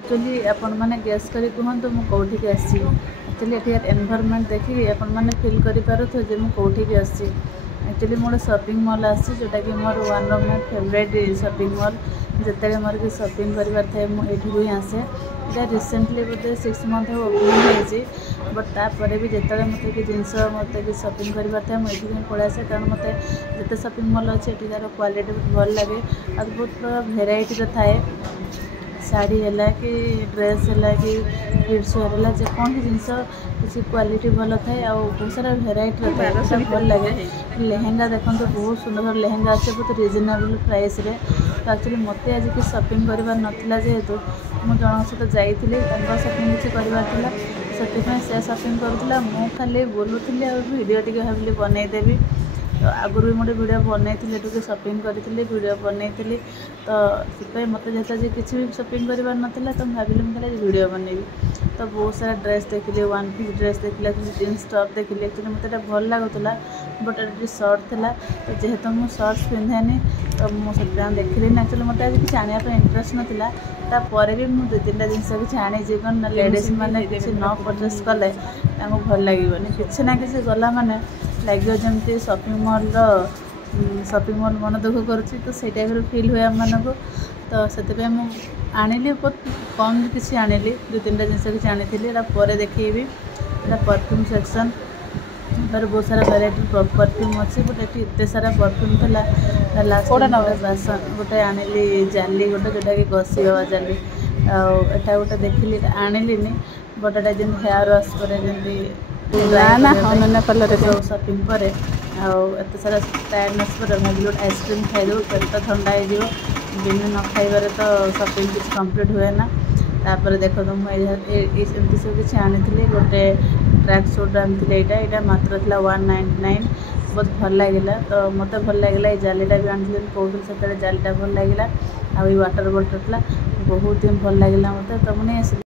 actually आपण मैंने gas करी कहतु मुझे कौटिक आसी एक्चुअली एठार एनवायरनमेंट देखिए आपण मैंने फिल करें जे मुझे कौटिक आसी एक्चुअली मोर शॉपिंग मॉल आसी जोटा कि more one of my favourite shopping mall जिते मोर कि शॉपिंग कर थाए मुझे ही आसे यहाँ रिसेंटली बोधे 6 मंथ ओपनिंग होती बट तापर भी जिते मत कि जिनस मत कि शॉपिंग कर थाए मुझे ही पलि आसे कारण मत जिते शॉपिंग मॉल अच्छे तार क्वालिटी बहुत भल लगे और बहुत भेराइटी थाए शाढ़ी है कि ड्रेस है कि किड्स है जेकोसी जिनस किसी क्वालिटी भल थाए आ बहुत सारा भेराइटी थाए भल लगे लेहेंगा देखो बहुत सुंदर लेहेंगा अच्छे बहुत रिजनेबल प्राइस रे तो एक्चुअली मत आज कि शॉपिंग करवार नाला जेहेतु मुझे जन सहित जाइली शॉपिंग किसी करवार से शॉपिंग करूला मु खाली बोलूली और वीडियो टी भाविली बनईदेवी तो आगुरी भी मोटे वीडियो बनई शॉपिंग करी वीडियो बनई तो से मत जेहतु किसी भी शॉपिंग करवार नाला तो भाविली मुझे वीडियो बनईबी तो बहुत सारा ड्रेस देखिए वन पीस ड्रेस देखिए जीन्स टॉप देखिए एक्चुअली मतलब भल लगुला बट ये सर्ट था तो जेहेतु मुझे सर्ट्स पिंधेनी तो मुझे देखिली एक्चुअली मतलब आज किसी आने इंटरेस्ट नाला तापर भी मुझे 2-3टा जिनस किसी आनी कौन लेडीज मैंने किसी न परचेस कले भल लगे किसी ना किसी गला माने लगे जमी शॉपिंग मॉल मन दुख करुच्ची तो से टाइप फिल हुए आम मानक तो से आनिली बहुत कम किसी आनिली 2-3टा जिनस किसी आनी देखी परफ्यूम सेक्शन तार बहुत सारा वेराइटी परफ्यूम अच्छी बट ये एत सारा परफ्यूम था लास्ट बासन गोटे आनिली जाली गोटे जोटा कि घसी हवा जाली आटा गोटे देखिली आनिलीनी बट एटा जमी हेयर वाश पर जमी कलर सब शॉपिंग पर एत सारा टायर्डनेस पर भाविल गोटे आइसक्रीम खाईदेव पेट ठंडा हो दिन न खाइबार तो शॉपिंग किसी कंप्लीट हुए ना तापर देखो मुझे सब किसी आनी गोटे ट्रैक सूट आनी यहाँ मात्र था 199 बहुत भल लगे तो मत भल लगे जालीटा भी आनी कहूँ से जालीटा भल लगे आ वाटर बॉटल बहुत ही भल लगे मत तो मुझे